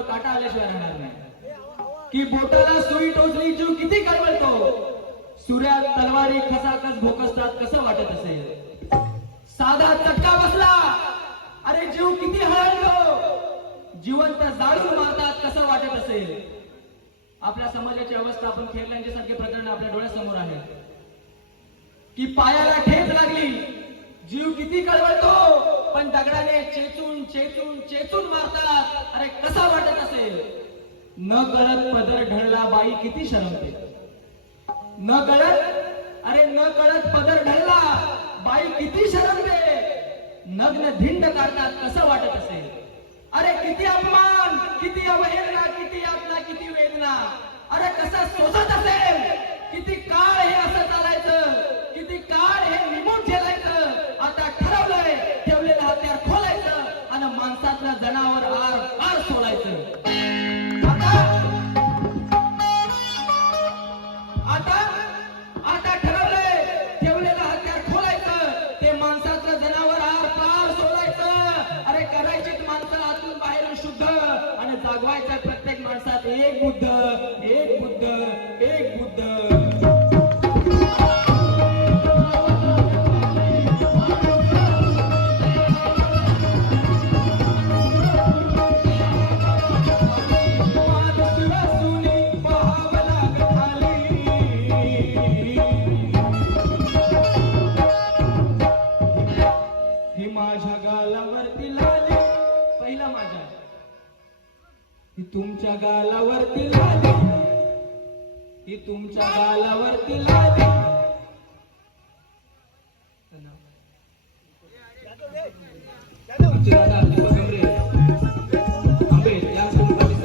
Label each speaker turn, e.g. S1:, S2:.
S1: अंगावर काटा आल्याशिवाय राहणार नाही. की बोटाला सुई टोचली जीव किती कळवळतो सूर्यात तलवारी खसाखस भोकसतात कसं वाटत असेल? साधा चटका बसला. अरे जीव किती हळतो जिवंत जाळून मारतात कसं वाटत असेल? आपल्या समाजाची अवस्था आपण खेळल्यांच्या सारखे प्रकरण आपल्या डोळ्यासमोर आहे. की पायाला ठेच लागली जीव किती कळवळतो पण दगडाने चेचून चेचून चेचून मारतात. अरे कसा वाटत असेल? न कळत पदर ढळला बाई किती शरमते. न कळत? अरे न कळत पदर ढळला बाई किती शरमते. नग्न धिंड काढतात कसं वाटत असेल? अरे किती अपमान किती अवहेलना किती यातना किती वेदना. अरे कसं सोसत असेल? एक बुद्ध एक बुद्ध. एक बुद्ध माझ्या गालावरती ही तुमच्या गालावरती लाली ही तुमच्या गालावरती गवरे.